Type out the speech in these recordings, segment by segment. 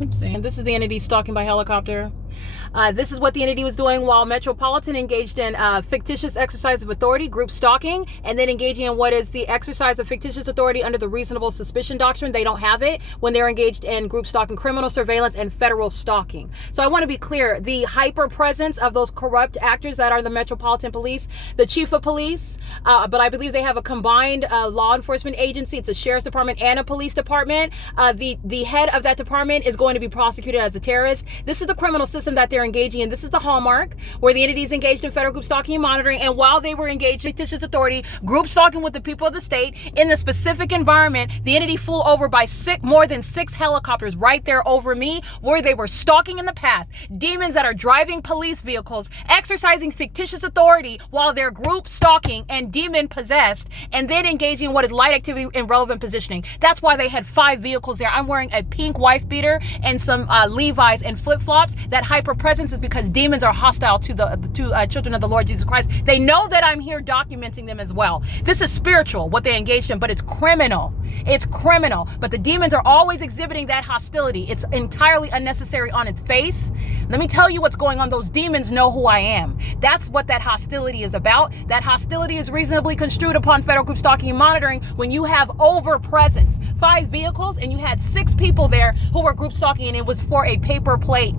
Oopsie. And this is the entity stalking by helicopter. This is what the entity was doing while Metropolitan engaged in fictitious exercise of authority, group stalking, and then engaging in what is the exercise of fictitious authority under the reasonable suspicion doctrine. They don't have it when they're engaged in group stalking, criminal surveillance, and federal stalking. So I want to be clear, the hyper presence of those corrupt actors that are the Metropolitan Police, the chief of police, but I believe they have a combined law enforcement agency. It's a sheriff's department and a police department. The head of that department is going to be prosecuted as a terrorist. This is the criminal system that they're engaging in. This is the hallmark where the entity is engaged in federal group stalking and monitoring. And while they were engaged in fictitious authority, group stalking with the people of the state in the specific environment, the entity flew over by more than 6 helicopters right there over me, where they were stalking in the path. Demons that are driving police vehicles, exercising fictitious authority while they're group stalking and demon possessed, and then engaging in what is light activity and relevant positioning. That's why they had 5 vehicles there. I'm wearing a pink wife beater and some Levi's and flip-flops. That hyper presence is because demons are hostile to the children of the Lord Jesus Christ. They know that I'm here documenting them as well. This is spiritual, what they engaged in, but it's criminal. It's criminal. But the demons are always exhibiting that hostility. It's entirely unnecessary on its face. Let me tell you what's going on. Those demons know who I am. That's what that hostility is about. That hostility is reasonably construed upon federal group stalking and monitoring when you have over presence. 5 vehicles and you had 6 people there who were group stalking, and it was for a paper plate.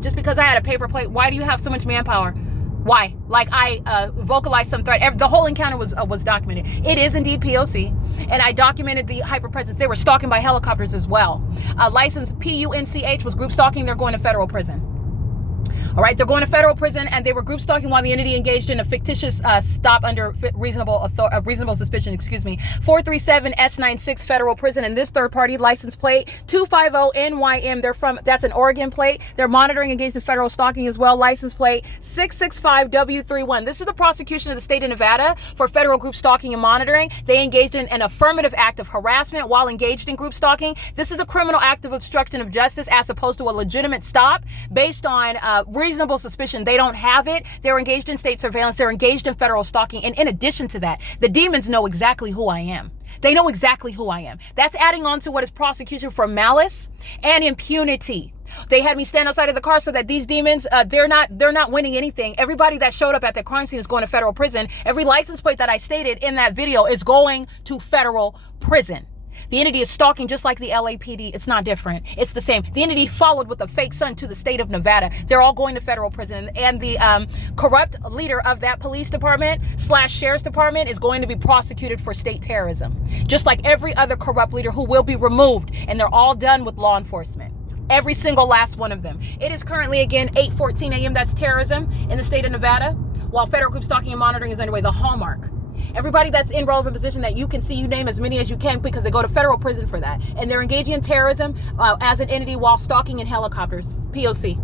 Just because I had a paper plate, why do you have so much manpower? Why? Like I vocalized some threat. The whole encounter was documented. It is indeed P.O.C. And I documented the hyper presence. They were stalking by helicopters as well. License P.U.N.C.H. was group stalking. They're going to federal prison. All right, they're going to federal prison, and they were group stalking while the entity engaged in a fictitious stop under reasonable suspicion. 437S96 federal prison, and this third-party license plate 250NYM. That's an Oregon plate. They're monitoring engaged in federal stalking as well. License plate 665W31. This is the prosecution of the state of Nevada for federal group stalking and monitoring. They engaged in an affirmative act of harassment while engaged in group stalking. This is a criminal act of obstruction of justice as opposed to a legitimate stop based on reasonable suspicion. They don't have it. They're engaged in state surveillance. They're engaged in federal stalking. And in addition to that, the demons know exactly who I am. They know exactly who I am. That's adding on to what is prosecution for malice and impunity. They had me stand outside of the car so that these demons, they're not winning anything. Everybody that showed up at the crime scene is going to federal prison. Every license plate that I stated in that video is going to federal prison. The entity is stalking just like the LAPD. It's not different. It's the same. The entity followed with a fake son to the state of Nevada. They're all going to federal prison. And the corrupt leader of that police department / sheriff's department is going to be prosecuted for state terrorism. Just like every other corrupt leader who will be removed. And they're all done with law enforcement. Every single last one of them. It is currently, again, 8:14 a.m. That's terrorism in the state of Nevada. While federal group stalking and monitoring is underway. The hallmark. Everybody that's in relevant position that you can see, you name as many as you can because they go to federal prison for that. And they're engaging in terrorism as an entity while stalking in helicopters. P.O.C.